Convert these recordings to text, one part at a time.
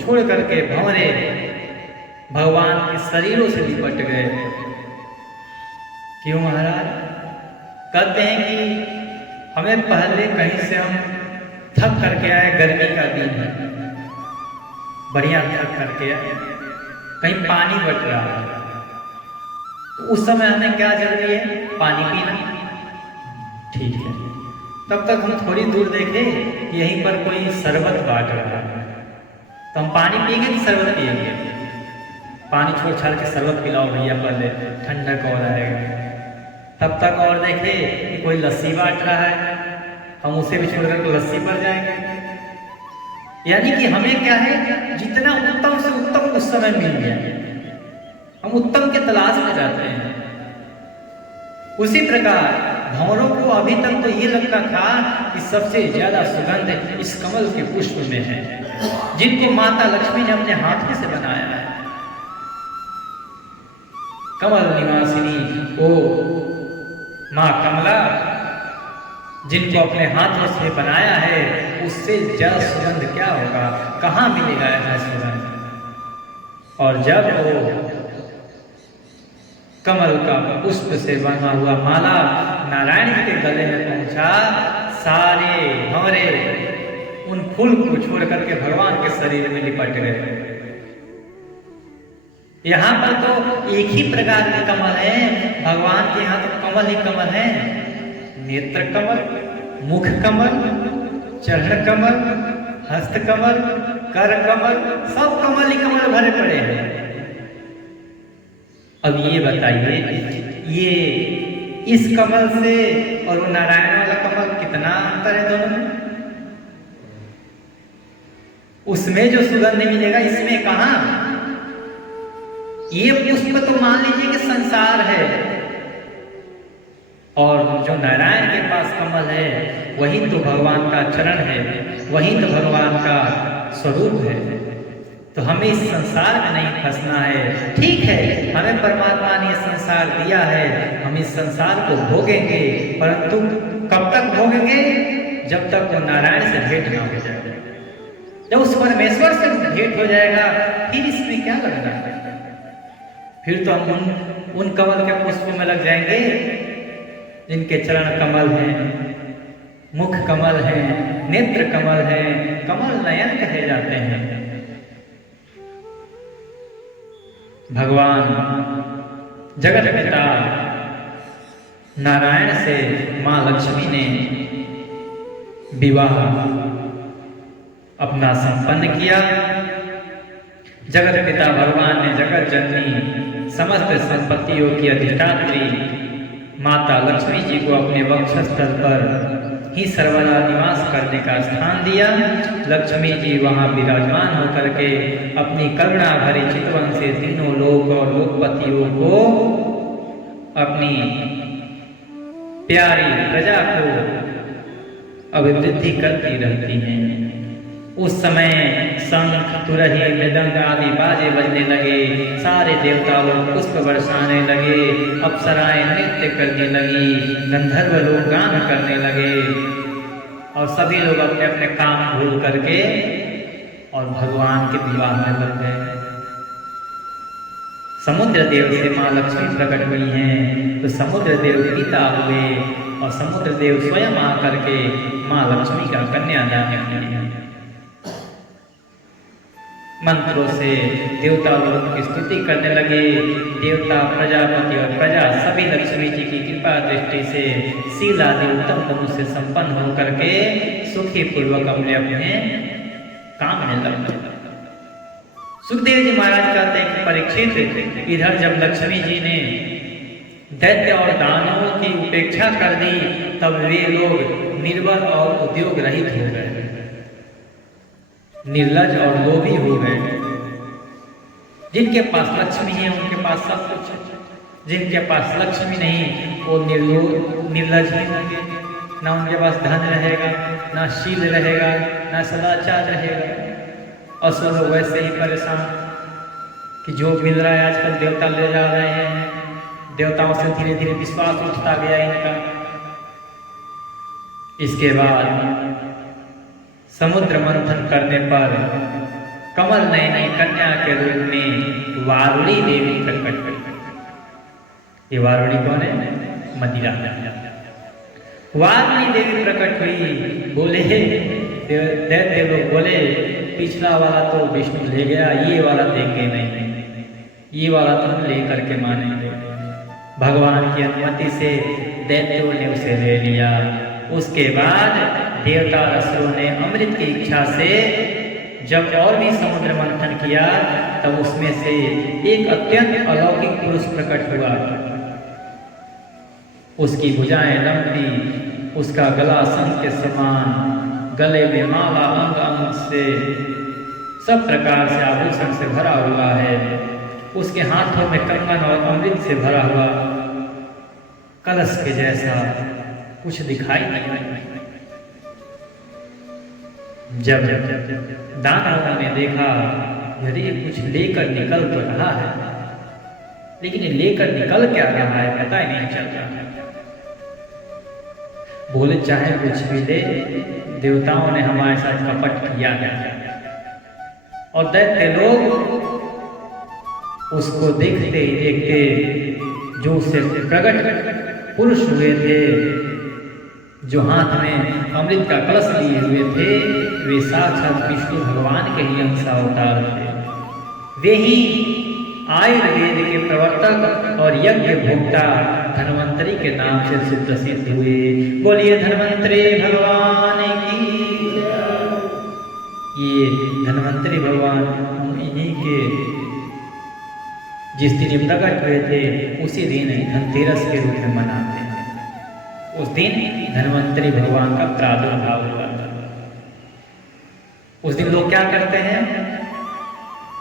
छोड़ करके भंवरे भगवान के शरीरों से लिपट गए। क्यों महाराज? कहते हैं कि हमें पहले कहीं से हम थक करके आए, गर्मी का दिन है, बढ़िया थक करके आए, कहीं पानी बट रहा है, तो उस समय हमें क्या जरूरी है? पानी पीना। ठीक है, तब तक हम थोड़ी दूर देखे यहीं पर कोई शरबत बांट रहा है, तो हम पानी पिएंगे कि शरबत पिएंगे? पानी छोड़ छाड़ के शरबत पिलाओ भैया, पहले ठंडक हो रहेगा। तब तक और देखे कि कोई लस्सी बांट रहा है, हम उसे भी छोड़ करके लस्सी पर जाएंगे। यानी कि हमें क्या है, जितना उत्तम से उत्तम उस समय मिल गया, हम उत्तम के तलाश में जाते हैं। उसी प्रकार भंवरों को अभी तक तो ये लगता था कि सबसे ज्यादा सुगंध इस कमल के पुष्प में है, जिनको माता लक्ष्मी ने अपने हाथों से बनाया है। कमल निवासिनी ओ माँ कमला, जिनको अपने हाथों से बनाया है, उससे ज्यादा सुगंध क्या होगा? कहाँ मिलेगा ऐसा सुगंध? और जब वो कमल का पुष्प से बना हुआ माला नारायण के गले में पहुंचा, सारे भंवरे उन फूल को छोड़ करके भगवान के शरीर में लिपट गए। यहाँ पर तो एक ही प्रकार के कमल है, भगवान के यहाँ तो कमल ही कमल है। नेत्र कमल, मुख कमल, चरण कमल, हस्त कमल, कर कमल, सब कमल ही कमल भरे पड़े हैं। अब ये बताइए, ये इस कमल से और वो नारायण वाला कमल कितना अंतर है दोनों में? उसमें जो सुगंध मिलेगा, इसमें कहां? ये पुष्प तो मान लीजिए कि संसार है, और जो नारायण के पास कमल है वही तो भगवान का चरण है, वही तो भगवान का स्वरूप है। तो हमें इस संसार में नहीं फंसना है। ठीक है, हमें परमात्मा ने संसार दिया है, हम इस संसार को भोगेंगे, परंतु कब तक भोगेंगे? जब तक वो नारायण से भेंट ना हो जाए। जब उस परमेश्वर से भेंट हो जाएगा, फिर इसमें क्या लगना है? फिर तो हम उन कमल के पुष्प में लग जाएंगे जिनके चरण कमल हैं, मुख कमल हैं, नेत्र कमल हैं, कमल नयन कहे जाते हैं। भगवान जगत पिता नारायण से मां लक्ष्मी ने विवाह अपना संपन्न किया। जगत पिता भगवान ने जगत जननी समस्त संपत्तियों की अधिष्ठात्री माता लक्ष्मी जी को अपने वक्षस्थल पर ही सर्वदा निवास करने का स्थान दिया। लक्ष्मी जी वहां विराजमान होकर के अपनी करुणा भरी चितवन से तीनों लोक और लोकपतियों को, अपनी प्यारी प्रजा को अभिवृद्धि करती रहती हैं। उस समय शंख, तुरही, मृदंग आदि बाजे बजने लगे, सारे देवता लोग पुष्प बरसाने लगे, अप्सराएं नृत्य करने लगी, गंधर्व लोग गान करने लगे, और सभी लोग अपने अपने काम भूल करके और भगवान के विवाह में लग गए। समुद्र देव से माँ लक्ष्मी प्रकट हुई हैं, तो समुद्र देव पिता हुए, और समुद्र देव स्वयं आकर के माँ लक्ष्मी का कन्यादान किया। मंत्रों से देवता लोग की स्तुति करने लगे। देवता, प्रजापति और प्रजा सभी लक्ष्मी जी की कृपा दृष्टि से शीलादि उत्तम गुणों से संपन्न होकर के सुखी पूर्वक अपने अपने काम में लग गए। सुखदेव जी महाराज कहते हैं कि परीक्षित, इधर जब लक्ष्मी जी ने दैत्य और दानवों की उपेक्षा कर दी, तब वे लोग निर्बल और उद्योग रहित हो गए, निर्लज और लोभी हो गए। जिनके पास लक्ष्मी है उनके पास सब कुछ है, जिनके पास लक्ष्मी नहीं वो निर्लज ही होंगे। ना उनके पास धन रहेगा, ना शील रहेगा, ना सदाचार रहेगा, और सब लोग वैसे ही परेशान कि जो मिल रहा है आजकल देवता ले जा रहे हैं, देवताओं से धीरे धीरे विश्वास उठता गया इनका। इसके बाद समुद्र मंथन करने पर कमल नयनी कन्या के रूप में वारुणी देवी प्रकट हुई। ये वारुणी कौन है? मदिरा। वारुणी देवी प्रकट हुई। बोले दैत्य लोग बोले पिछला वाला तो विष्णु ले गया, ये वाला देंगे नहीं, ये वाला तुम लेकर के मानेंगे। भगवान की अनुमति से दैत्यों ने उसे ले लिया। उसके बाद देवता असुरों ने अमृत की इच्छा से जब और भी समुद्र मंथन किया तब उसमें से एक अत्यंत अलौकिक पुरुष प्रकट हुआ। उसकी भुजाएं लंबी, उसका गला शंख के समान, गले में माला अंग अंग से सब प्रकार से आभूषण से भरा हुआ है। उसके हाथों में कंगन और अमृत से भरा हुआ कलश के जैसा कुछ दिखाई नहीं। जब दानवों ने देखा यदि कुछ लेकर निकल तो रहा है, लेकिन ये लेकर निकल क्या रहा है पता ही नहीं चल रहा है। बोले चाहे कुछ भी ले, देवताओं ने हमारे साथ कपट किया है। और दैत्य लोग उसको देखते ही देखते जो उससे प्रकट पुरुष हुए थे, जो हाथ में अमृत का कलश लिए हुए थे, वे साक्षात विष्णु भगवान के ही अंश अवतार थे। वे ही आयुर्वेद के प्रवर्तक और यज्ञ भोक्ता धन्वंतरी के नाम से सुप्रसिद्ध हुए। बोलिए धन्वंतरी भगवान की। ये धन्वंतरी भगवान इन्हीं के जिस दिन ये प्रकट हुए थे उसी दिन धनतेरस के रूप में मनाते हैं। उस दिन धन्वंतरी भगवान का प्रादुर्भाव हुआ था। उस दिन लोग क्या करते हैं,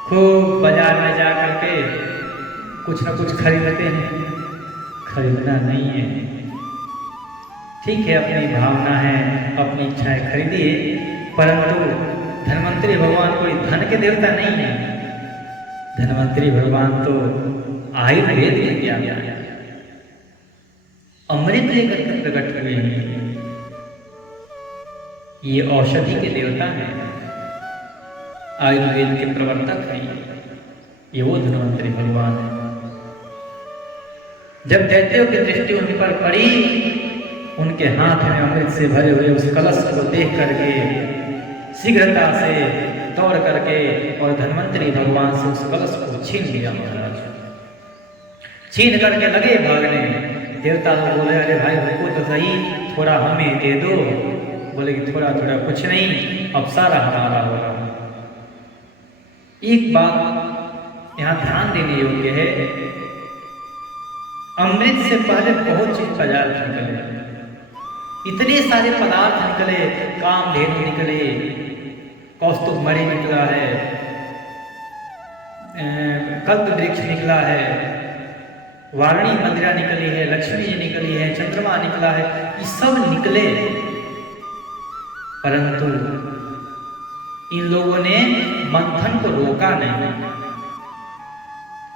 खूब बाजार में जा करके कुछ ना कुछ खरीदते हैं। खरीदना नहीं है, ठीक है, अपनी भावना है, अपनी इच्छाएं खरीदिए, परंतु धन्वंतरी भगवान कोई धन के देवता नहीं है। धन्वंतरी भगवान तो आयुर्वेद के ज्ञान है, अमृत लेकर के प्रकट हुए हैं। ये औषधि के देवता हैं, आयुर्वेद के प्रवर्तक हैं। ये वो धन्वंतरी भगवान है। जब दैत्यों की दृष्टि उन पर पड़ी, उनके हाथ में अमृत से भरे हुए उस कलश को देख करके शीघ्रता से दौड़ करके और धन्वंतरी भगवान से उस कलश को छीन लिया। महाराज छीन करके लगे भागने। देवता लोग बोले अरे भाई हमको तो सही, थोड़ा हमें दे दो। बोले कि थोड़ा थोड़ा कुछ नहीं, अब सारा हमारा होगा। एक बात यहाँ ध्यान देने योग्य है, अमृत से पहले बहुत चीज पदार्थ निकले, इतने सारे पदार्थ निकले, कामधेनु निकले, कौस्तुभ मणि निकला है, कल्प वृक्ष निकला है, वारुणी मदिरा निकली है, लक्ष्मी जी निकली है, चंद्रमा निकला है, ये सब निकले। परंतु इन लोगों ने मंथन को रोका नहीं।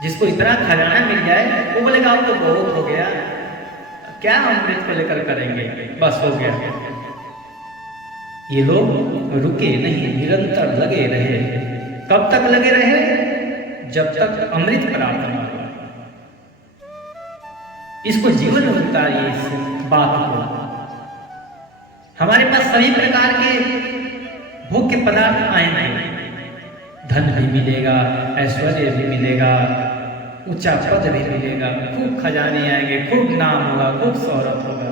जिसको इतना खजाना मिल जाए वो बोलेगा अब तो बहुत हो गया, क्या अमृत को लेकर करेंगे, बस हो गया। ये लोग रुके नहीं, निरंतर लगे रहे। कब तक लगे रहे? जब तक अमृत प्राप्त न हो। इसको जीवन में उतारिए, इस बात को। हमारे पास सभी प्रकार के भोग्य पदार्थ आएंगे, धन भी मिलेगा, ऐश्वर्य भी मिलेगा, ऊंचा पद भी मिलेगा, खूब खजाने आएंगे, खूब नाम होगा, खूब शौहरत होगा।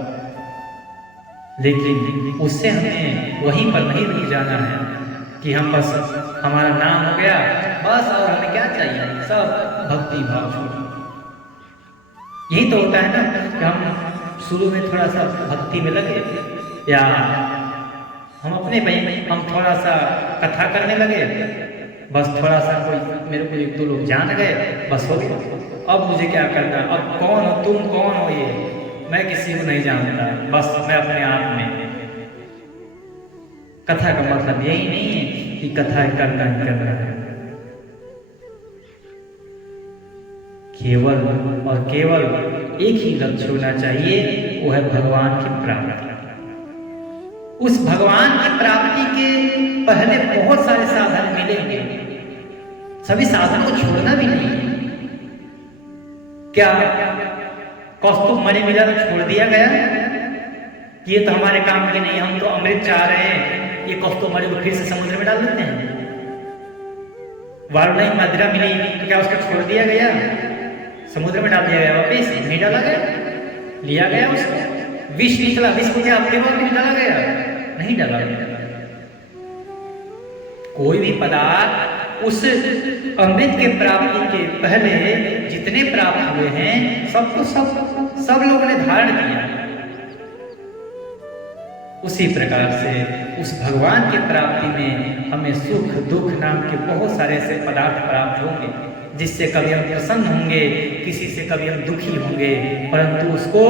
लेकिन उससे हमें वहीं पर नहीं रुक जाना है कि हम बस हमारा नाम हो गया बस, और हमें क्या चाहिए, सब भक्ति भाव छोड़। यही तो होता है ना कि हम शुरू में थोड़ा सा भक्ति में लगे, या हम अपने भाई हम थोड़ा सा कथा करने लगे, बस थोड़ा सा कोई मेरे को एक दो लोग जान गए, बस हो गया। अब मुझे क्या करना, अब कौन हो तुम, कौन हो ये, मैं किसी को नहीं जानता, बस मैं अपने आप में। कथा का मतलब यही नहीं है कि कथा करना ही करना है। केवल और केवल एक ही लक्ष्य होना चाहिए, वो है भगवान की प्राप्ति। उस भगवान की प्राप्ति के पहले बहुत सारे साधन मिलेंगे, सभी साधनों को छोड़ना भी नहीं है। क्या कौस्तुभ मणि मिला तो छोड़ दिया गया कि ये तो हमारे काम की नहीं, हम तो अमृत चाह रहे हैं, ये कौस्तुभ मणि को फिर से समुद्र में डाल देते हैं। वारुणी मदिरा मिली तो क्या उसको छोड़ दिया गया, समुद्र में डाल दिया गया, वापिस नहीं डाला गया, लिया गया उसको। विष निकला, विष को क्या अपने बाप में डाला गया, नहीं डाला गया। कोई भी पदार्थ उस अमृत के प्राप्ति के पहले जितने प्राप्त हुए हैं सबको सब लोगों ने धारण किया। उसी प्रकार से उस भगवान की प्राप्ति में हमें सुख दुख नाम के बहुत सारे ऐसे पदार्थ प्राप्त होंगे जिससे कभी हम प्रसन्न होंगे, किसी से कभी हम दुखी होंगे, परंतु उसको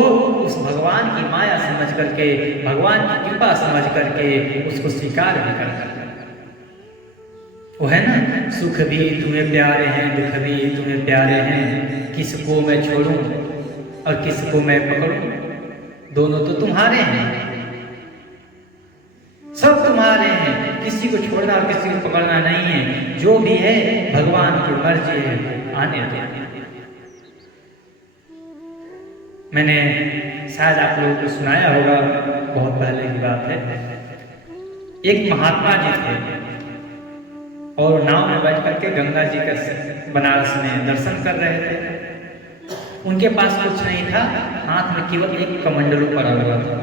उस भगवान की माया समझ करके, भगवान की कृपा समझ करके उसको स्वीकार भी करना। वो है ना, सुख भी तुम्हें प्यारे हैं, दुख भी तुम्हें प्यारे हैं, किसको मैं छोड़ूं और किसको मैं पकड़ूं, दोनों तो तुम्हारे हैं, सब तुम्हारे हैं, किसी को छोड़ना और किसी को पकड़ना नहीं है। जो भी है भगवान की मर्जी है, आने दो। मैंने शायद आप लोगों को सुनाया होगा, बहुत पहले की बात है। एक महात्मा जी थे और नाव में बैठ करके गंगा जी का बनारस में दर्शन कर रहे थे। उनके पास कुछ नहीं था, हाथ में केवल एक कमंडलू पड़ा हुआ था।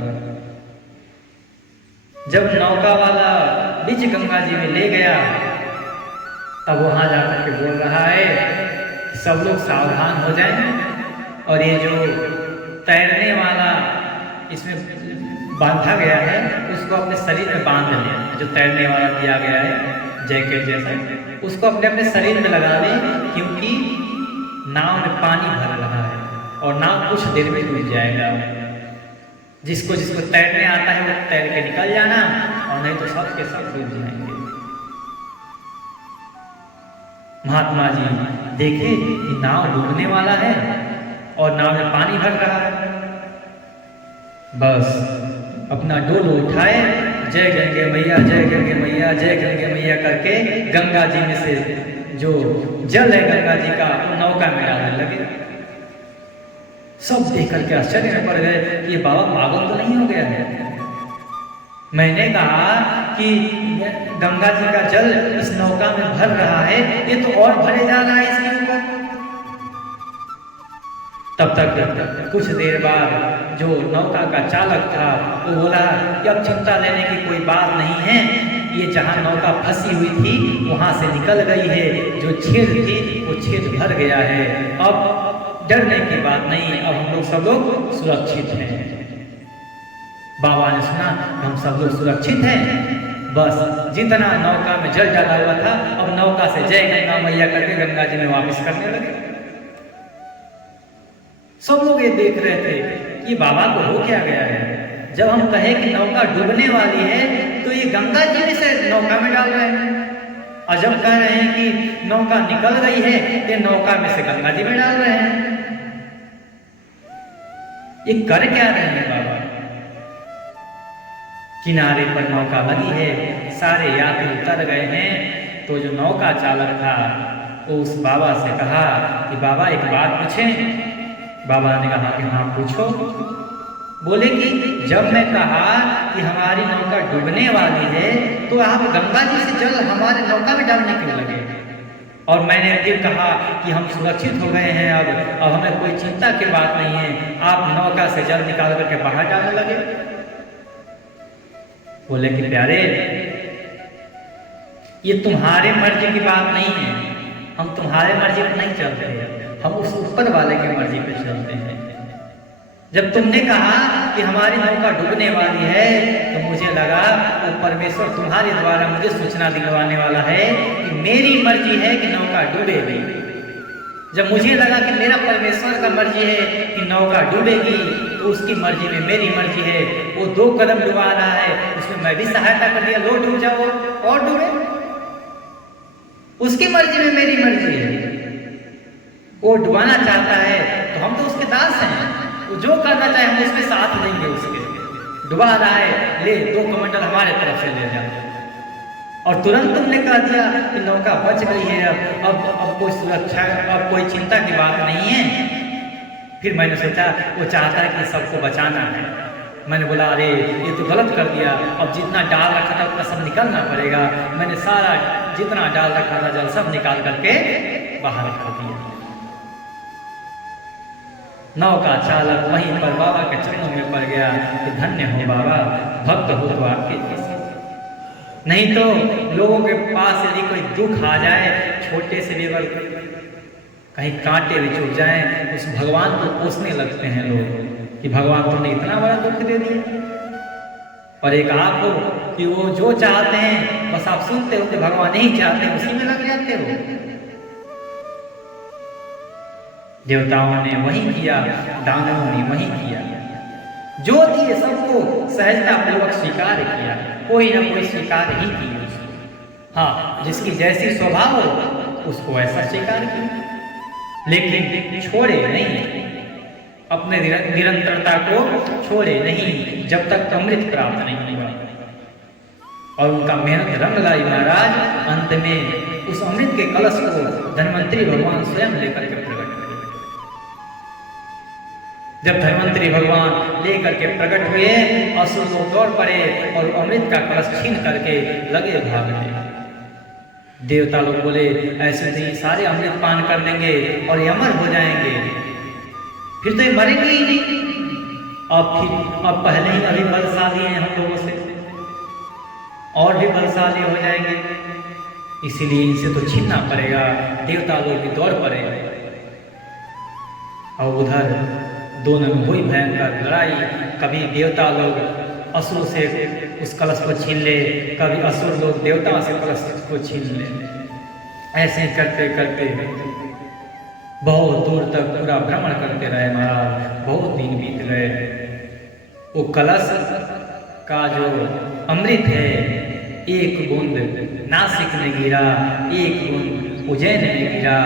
जब नौका वाला बीच गंगा जी में ले गया तब वहां जाकर के बोल रहा है सब लोग सावधान हो जाएं और ये जो तैरने वाला इसमें बांधा गया है उसको अपने शरीर में बांध लिया। जो तैरने वाला दिया गया है जैकेट जैसा, उसको अपने अपने शरीर में लगा लें, क्योंकि नाव में पानी भर रहा है और नाव कुछ देर में डूब जाएगा। जिसको जिसको तैरने आता है वो तैर के निकल जाना, और नहीं तो सब के सब डूब जाएंगे। महात्मा जी देखे कि नाव डूबने वाला है और नाव में पानी भर रहा है, बस अपना डोल उठाए, जय गंगे मैया, जय गंगे मैया, जय गंगे मैया करके गंगा जी में से जो जल है गंगा जी का वो नौका में डालने लगे। सब देख करके आश्चर्य में पड़ गए कि ये बाबा पागल तो नहीं हो गया है। मैंने कहा कि गंगा जी का जल इस नौका में भर रहा है, ये तो और भरे जा रहा है इसके ऊपर। तब तक कुछ देर बाद जो नौका का चालक था वो बोला कि अब चिंता लेने की कोई बात नहीं है, ये जहां नौका फंसी हुई थी वहां से निकल गई है, जो छेद थी वो छेद भर गया है, अब डरने की बात नहीं, अब हम लोग सब लोग सुरक्षित हैं। बाबा ने सुना हम सब लोग सुरक्षित हैं, बस जितना नौका में जल डाला हुआ था अब नौका से जय गंगा मैया करके गंगा जी में वापस करने लगे। सब लोग ये देख रहे थे कि बाबा को हो क्या गया है। जब हम कहे कि नौका डूबने वाली है तो ये गंगा जी में से नौका में डाल रहे हैं, और जब कह रहे हैं कि नौका निकल गई है ये नौका में से गंगा जी में डाल रहे हैं। ये कर क्या रहे हैं बाबा? किनारे पर नौका लगी है, सारे यात्री उतर गए हैं, तो जो नौका चालक था वो उस बाबा से कहा कि बाबा एक बात पूछें। बाबा ने कहा कि हाँ पूछो। बोले कि जब मैं कहा कि हमारी नौका डूबने वाली है तो आप गंगा जी से जल हमारे नौका में डालने क्यों लगे? और मैंने फिर कहा कि हम सुरक्षित हो गए हैं, अब हमें कोई चिंता की बात नहीं है, आप नौका से जल निकाल करके बाहर डालने लगे। बोले कि प्यारे ये तुम्हारे मर्जी की बात नहीं है, हम तुम्हारे मर्जी पर नहीं चलते हैं, हम उस ऊपर वाले की मर्जी पे चलते हैं। जब तुमने कहा कि हमारी नौका डूबने वाली है तो मुझे लगा वो परमेश्वर तुम्हारे द्वारा मुझे सूचना दिलवाने वाला है कि मेरी मर्जी है कि नौका डूबेगी। जब मुझे लगा कि मेरा परमेश्वर का मर्जी है कि नौका डूबेगी तो उसकी मर्जी में मेरी मर्जी है। वो 2 कदम डुबा रहा है, उसमें मैं भी सहायता कर दिया, लो डूब जाओ और डूबे। उसकी मर्जी में मेरी मर्जी है, वो डुबाना चाहता है तो हम तो उसके दास हैं, वो जो करना चाहे हम उसमें साथ देंगे। उसके डुबा रहा है, ले 2 कमंडल हमारे तरफ से ले जाओ। और तुरंत तुमने कह दिया कि नौका बच गई है, अब कोई सुरक्षा, अब कोई चिंता की बात नहीं है। फिर मैंने सोचा वो चाहता है कि सबको बचाना है। मैंने बोला अरे ये तो गलत कर दिया, अब जितना डाल रखा था उतना सब निकालना पड़ेगा। मैंने सारा जितना डाल रखा था जल सब निकाल करके बाहर कर दिया। नौका चालक वहीं पर बाबा के चरणों में पड़ गया कि धन्य हो बाबा, भक्त हो तो आपके जैसे। नहीं तो लोगों के पास यदि कोई दुख आ जाए, छोटे से लेवल कहीं कांटे भी चुभ जाए, उस भगवान को कोसने लगते हैं लोग कि भगवान तुमने इतना बड़ा दुख दे दिया। और एक आप हो कि वो जो चाहते हैं बस आप सुनते हो कि भगवान नहीं चाहते, उसी में लग जाते हो। देवताओं ने वही किया, दानवों ने वही किया, जो दिए सबको सहजता पूर्वक स्वीकार किया, कोई ना कोई स्वीकार ही किया उसको। हाँ, जिसकी जैसी स्वभाव हो उसको ऐसा स्वीकार किया, लेकिन छोड़े नहीं, अपने निरंतरता को छोड़े नहीं जब तक अमृत प्राप्त नहीं हुआ। और उनका मेहनत रंग लाई महाराज। अंत में उस अमृत के कलश को धन्वंतरी भगवान स्वयं लेकर के प्रकट हुए। जब धन्वंतरी भगवान लेकर के प्रकट हुए, असुर को दौड़ पड़े और अमृत का कलश छीन करके लगे भागने। देवता लोग बोले ऐसे तो ये सारे अमृत पान कर लेंगे और ये अमर हो जाएंगे, फिर तो ये मरेंगे ही नहीं। अब पहले ही अभी बलशाली हैं हम लोगों से, और भी बलशाली हो जाएंगे, इसीलिए इनसे तो छीनना पड़ेगा। देवता लोग भी दौड़ पड़े और उधर दोनों में हुई भयंकर लड़ाई। कभी देवता लोग असुर से उस कलश को छीन ले, कभी असुर लोग देवताओं से कलश को छीन ले। ऐसे करते करते बहुत दूर तक पूरा भ्रमण करते रहे महाराज। बहुत दिन बीत गए। वो कलश का जो अमृत है, एक बूंद नासिक में गिरा, एक बूंद उज्जैन में गिरा,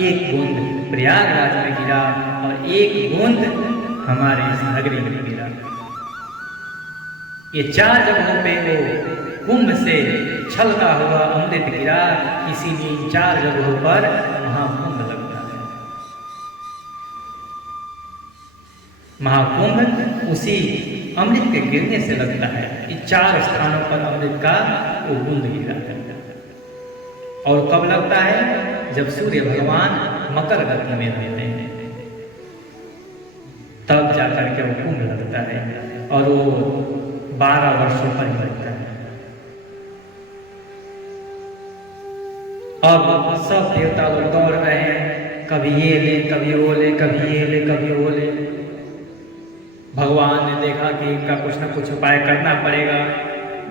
एक बूंद प्रयागराज में गिरा और एक बूंद हमारे इस नगरी में गिरा। ये 4 जगहों पे वो कुंभ से छलका हुआ अमृत गिरा। इसीलिए 4 जगहों पर महाकुंभ लगता है। महाकुंभ उसी अमृत के गिरने से लगता है। ये 4 स्थानों पर अमृत का वो बूंद गिरा है। और कब लगता है? जब सूर्य भगवान मकर गति में रहते हैं, तब जाकर के वो कुंभ लगता है। और वो 12 वर्षों पर ही लगता है। अब सब देवता लोग दौड़ रहे हैं, कभी ये ले, कभी वो ले, कभी ये ले, कभी वो ले। भगवान ने देखा कि इनका कुछ ना कुछ उपाय करना पड़ेगा,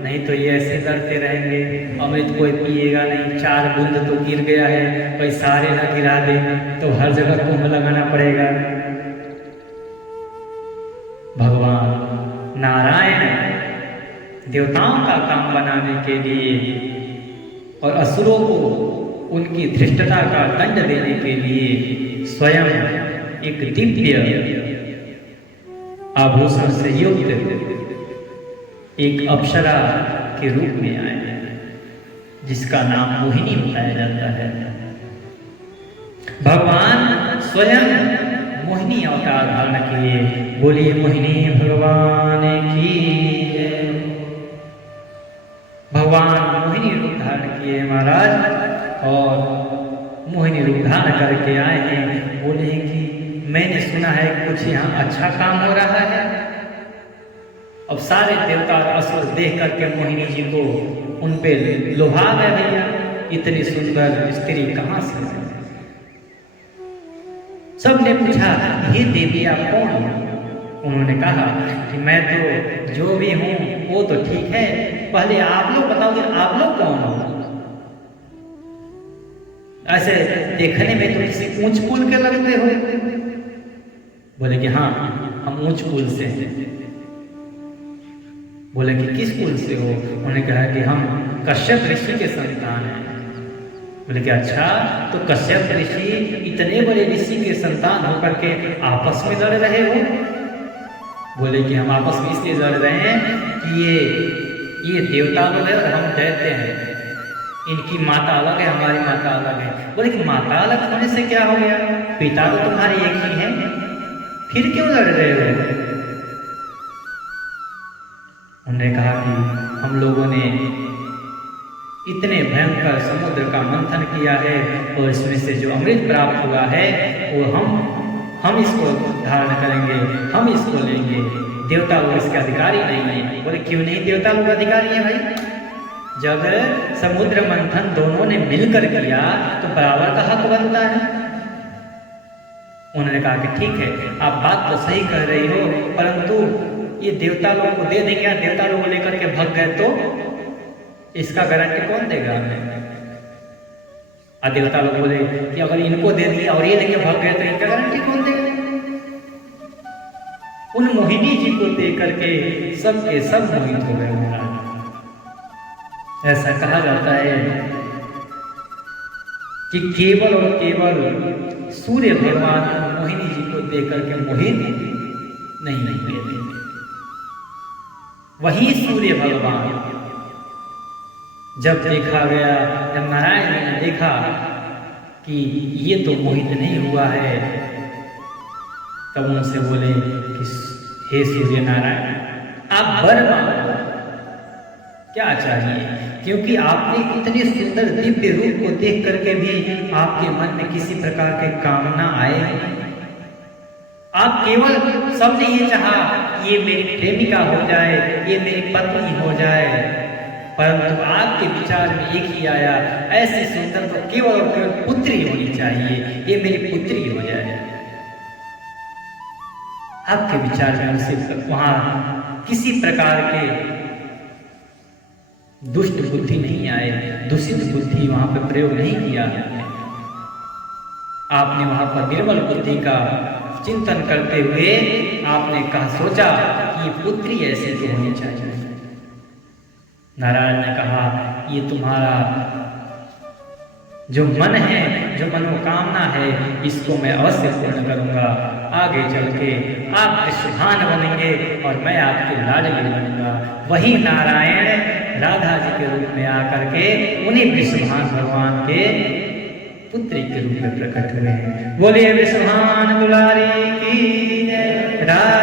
नहीं तो ये ऐसे लड़ते रहेंगे, अमृत कोई पिएगा नहीं। 4 बूंद तो गिर गया है, कोई सारे ना गिरा दे तो हर जगह कुंभ लगाना पड़ेगा। भगवान नारायण देवताओं का काम बनाने के लिए और असुरों को उनकी धृष्टता का दंड देने के लिए स्वयं एक दिव्य आभूषण से युक्त एक अप्सरा के रूप में आए हैं, जिसका नाम मोहिनी बताया जाता है। भगवान स्वयं मोहिनी अवतार धारण किए। बोलिए मोहिनी भगवान की जय। भगवान मोहिनी रूप धारण किए महाराज, और मोहिनी रूप धारण करके आए हैं। बोले कि मैंने सुना है कुछ यहाँ अच्छा काम हो रहा है। अब सारे देवता और असुर देख करके मोहिनी जी को उन पे लोभा गए। भैया इतनी सुंदर स्त्री कहाँ से है? सबने पूछा ये देवी आप कौन हो? उन्होंने कहा कि मैं तो जो भी हूँ वो तो ठीक है, पहले आप लोग बताओ कि आप लोग कौन हो? ऐसे देखने में तो किसी ऊंच कुल के लगते हो। बोले कि हाँ हम ऊंच कुल से हैं। बोले कि किस कुल से हो? उन्होंने कहा कि हम कश्यप ऋषि के संतान हैं। बोले कि अच्छा, तो कश्यप ऋषि इतने बड़े ऋषि के संतान होकर के आपस में लड़ रहे हो? बोले कि हम आपस में इसलिए लड़ रहे हैं कि ये देवता लोग हैं और हम दैत्य हैं, इनकी माता अलग है, हमारी माता अलग है। बोले कि माता अलग होने से क्या हो गया, पिता तो तुम्हारे एक ही है, फिर क्यों लड़ रहे हो? उन्होंने कहा कि हम लोगों ने इतने भयंकर समुद्र का मंथन किया है और इसमें से जो अमृत प्राप्त हुआ है वो हम इसको धारण करेंगे, हम इसको लेंगे। देवता लोग इसके अधिकारी नहीं है। बोले क्यों नहीं देवता लोग अधिकारी है भाई? जब समुद्र मंथन दोनों ने मिलकर किया तो बराबर का हक बनता है। उन्होंने कहा कि ठीक है, आप बात तो सही कह रही हो, परंतु ये देवता लोग को दे देंगे, देवता लोग लेकर के भाग गए तो इसका गारंटी कौन देगा हमें? देवता लोग बोले कि अगर इनको दे दिया और ये लेके भाग गए तो इनका गारंटी कौन देगा? उन मोहिनी जी को दे करके सब के सब मोहित हो गए महाराज। ऐसा कहा जाता है कि केवल और केवल सूर्य भगवान मोहिनी जी को दे करके मोहित नहीं हुए। वही सूर्य भगवान जब देखा गया, जब नारायण ने देखा कि ये तो मोहित नहीं हुआ है, तब उनसे बोले कि हे सूर्य नारायण, आप वर मांगो, क्या चाहिए? क्योंकि आपने इतने सुंदर दिव्य रूप को देख करके भी आपके मन में किसी प्रकार के कामना आए। आप केवल सबने ये चाहा कि ये मेरी प्रेमिका हो जाए, ये मेरी पत्नी हो जाए, परंतु आपके विचार में एक ही आया, ऐसी सुंदर तो केवल और केवल पुत्री होनी चाहिए, ये मेरी पुत्री हो जाए। आपके विचार में उसे वहां किसी प्रकार के दुष्ट बुद्धि नहीं आए, दूषित बुद्धि वहां पर प्रयोग नहीं किया। आपने वहां पर निर्मल बुद्धि का चिंतन करते हुए आपने कहा, सोचा कि ये पुत्री ऐसे तो होनी चाहिए। नारायण ने कहा, ये तुम्हारा जो मन है, जो मनोकामना है, इसको मैं अवश्य पूर्ण करूंगा। आगे चल के आप विश्वभान बनेंगे और मैं आपके लाडली बनूंगा। वही नारायण राधा जी के रूप में आकर के उन्हीं विश्वभान भगवान के पुत्री के रूप में प्रकट हुए हैं। बोलिए विश्वभान दुलारी की जय।